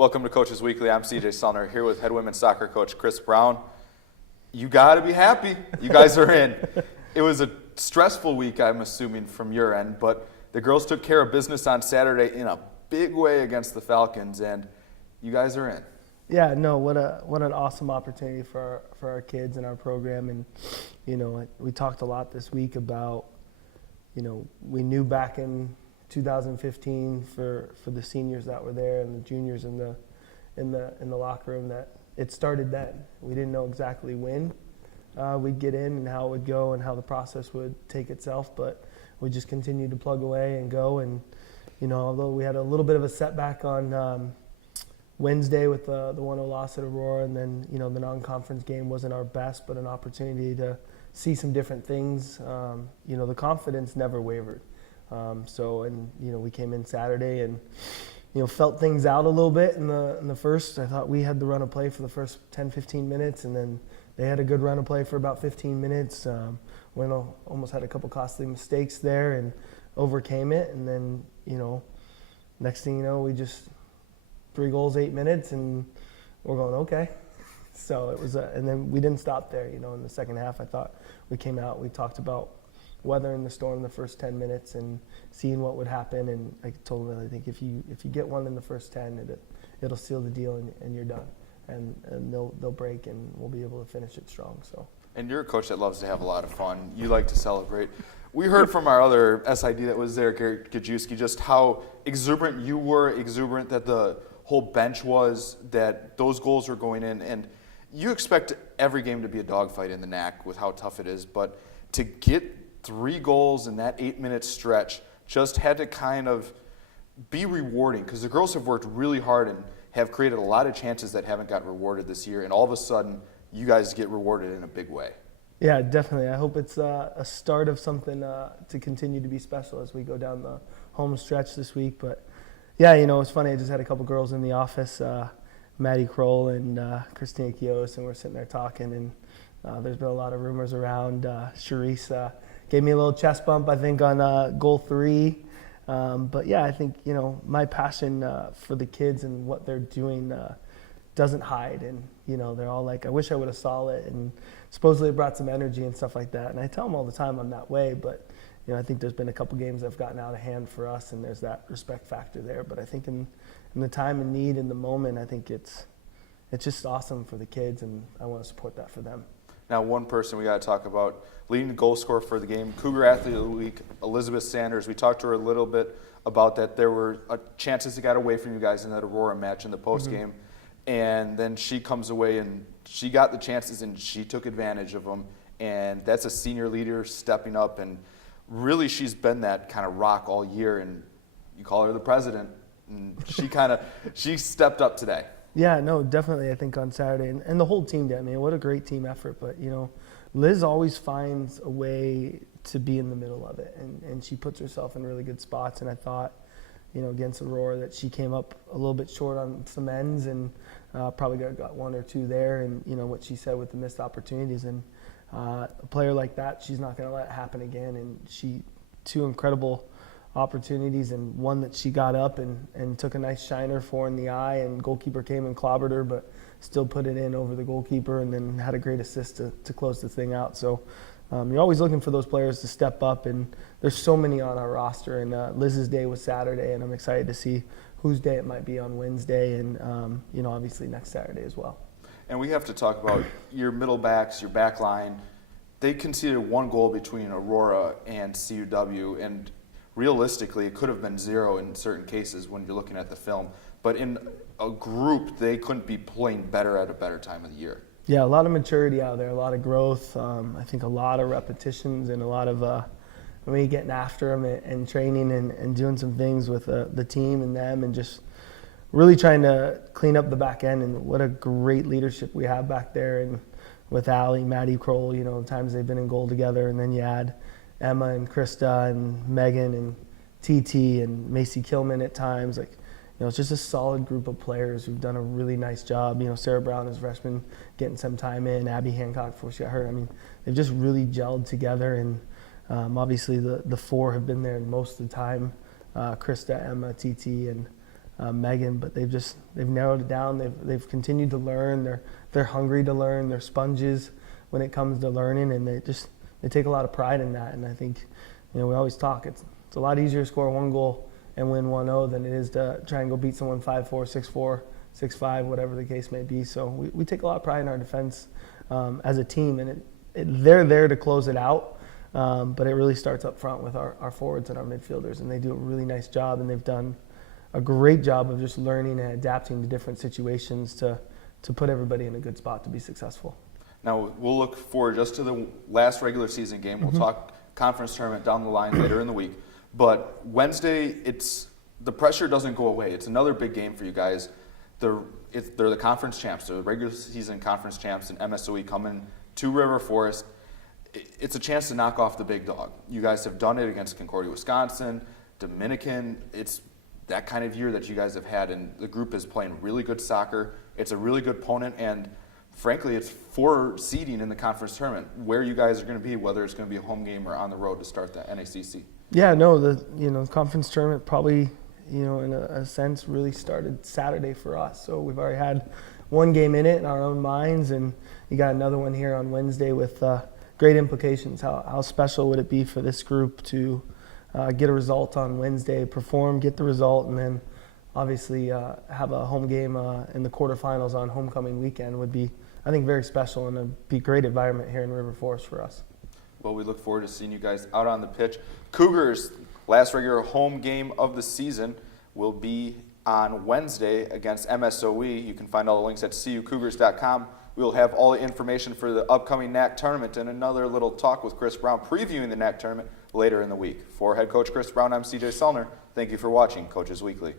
Welcome to Coaches Weekly. I'm CJ Sullner here with head women's soccer coach Chris Brown. You got to be happy. You guys are in. It was a stressful week, I'm assuming, from your end, but the girls took care of business on Saturday in a big way against the Falcons, and you guys are in. Yeah, no, what an awesome opportunity for our kids and our program. And, we talked a lot this week about, we knew back in 2015 for the seniors that were there and the juniors in the locker room that it started then. We didn't know exactly when we'd get in and how it would go and how the process would take itself, but we just continued to plug away and go. And, although we had a little bit of a setback on Wednesday with the 1-0 loss at Aurora, and then, the non-conference game wasn't our best, but an opportunity to see some different things. The confidence never wavered. We came in Saturday and, felt things out a little bit in the first. I thought we had the run of play for the first 10, 15 minutes, and then they had a good run of play for about 15 minutes. We almost had a couple costly mistakes there and overcame it. And then, next thing you know, we just 3 goals, 8 minutes, and we're going, okay. So it was, and then we didn't stop there. In the second half, I thought we came out, we talked about weathering the storm the first 10 minutes and seeing what would happen. And I told them, I think if you get one in the first 10, it'll seal the deal and you're done. And they'll break and we'll be able to finish it strong. So. And you're a coach that loves to have a lot of fun. You like to celebrate. We heard from our other SID that was there, Gary Gajewski, just how exuberant you were, exuberant that the whole bench was, that those goals were going in. And you expect every game to be a dogfight in the NACC with how tough it is, but to get 3 goals in that 8-minute stretch just had to kind of be rewarding, because the girls have worked really hard and have created a lot of chances that haven't got rewarded this year, and all of a sudden you guys get rewarded in a big way. Yeah, definitely. I hope it's a start of something to continue to be special as we go down the home stretch this week. But yeah, it's funny. I just had a couple girls in the office, Maddie Kroll and Christina Kios, and we're sitting there talking, and there's been a lot of rumors around. Charisse gave me a little chest bump, I think, on goal 3. But yeah, I think, my passion for the kids and what they're doing doesn't hide. And, they're all like, I wish I would have saw it. And supposedly it brought some energy and stuff like that. And I tell them all the time I'm that way, but I think there's been a couple games that have gotten out of hand for us, and there's that respect factor there. But I think in the time and need, in the moment, I think it's just awesome for the kids, and I want to support that for them. Now, one person we got to talk about, leading the goal scorer for the game, Cougar Athlete of the Week, Elizabeth Sanders. We talked to her a little bit about that. There were chances that got away from you guys in that Aurora match in the post game, and then she comes away and she got the chances and she took advantage of them. And that's a senior leader stepping up, and really she's been that kind of rock all year. And you call her the president, and she stepped up today. Yeah, no, definitely. I think on Saturday, and the whole team did. I mean, what a great team effort. But, Liz always finds a way to be in the middle of it, and she puts herself in really good spots. And I thought, against Aurora, that she came up a little bit short on some ends, and probably got 1 or 2 there. And, what she said with the missed opportunities. And a player like that, she's not going to let it happen again. And 2 incredible opportunities, and one that she got up and took a nice shiner for in the eye, and goalkeeper came and clobbered her, but still put it in over the goalkeeper, and then had a great assist to close the thing out. So you're always looking for those players to step up, and there's so many on our roster. And Liz's day was Saturday, and I'm excited to see whose day it might be on Wednesday, and obviously next Saturday as well. And we have to talk about your middle backs, your back line. They conceded 1 goal between Aurora and CUW, and realistically, it could have been 0 in certain cases when you're looking at the film. But in a group, they couldn't be playing better at a better time of the year. Yeah, a lot of maturity out there, a lot of growth. I think a lot of repetitions and a lot of really getting after them and training and doing some things with the team and them, and just really trying to clean up the back end. And what a great leadership we have back there. And with Allie, Maddie Kroll, the times they've been in goal together, and then you add Emma and Krista and Megan and TT and Macy Kilman at times. It's just a solid group of players who've done a really nice job. Sarah Brown as freshman getting some time in, Abby Hancock before she got hurt. I mean, they've just really gelled together, and obviously the 4 have been there most of the time, Krista, Emma, TT, and Megan, but they've narrowed it down. They've continued to learn. They're hungry to learn. They're sponges when it comes to learning, and they take a lot of pride in that. And I think, we always talk. It's a lot easier to score 1 goal and win 1-0 than it is to try and go beat someone 5-4, 6-4, 6-5, whatever the case may be. So we take a lot of pride in our defense as a team, and they're there to close it out. But it really starts up front with our forwards and our midfielders, and they do a really nice job, and they've done a great job of just learning and adapting to different situations to put everybody in a good spot to be successful. Now, we'll look forward just to the last regular season game. We'll talk conference tournament down the line later in the week. But Wednesday, the pressure doesn't go away. It's another big game for you guys. They're the conference champs. They're the regular season conference champs, and MSOE coming to River Forest. It's a chance to knock off the big dog. You guys have done it against Concordia, Wisconsin, Dominican. It's that kind of year that you guys have had, and the group is playing really good soccer. It's a really good opponent, and frankly, it's for seeding in the conference tournament, where you guys are going to be, whether it's going to be a home game or on the road to start the NACC. Yeah, no, the conference tournament probably, in a sense, really started Saturday for us. So we've already had 1 game in it in our own minds, and you got another one here on Wednesday with great implications. How special would it be for this group to get a result on Wednesday, perform, get the result, and then obviously have a home game in the quarterfinals on homecoming weekend would be, I think, very special, and it'd be a great environment here in River Forest for us. Well, we look forward to seeing you guys out on the pitch. Cougars' last regular home game of the season will be on Wednesday against MSOE. You can find all the links at cucougars.com. We'll have all the information for the upcoming NACC tournament and another little talk with Chris Brown previewing the NACC tournament later in the week. For head coach Chris Brown, I'm CJ Selner. Thank you for watching Coaches Weekly.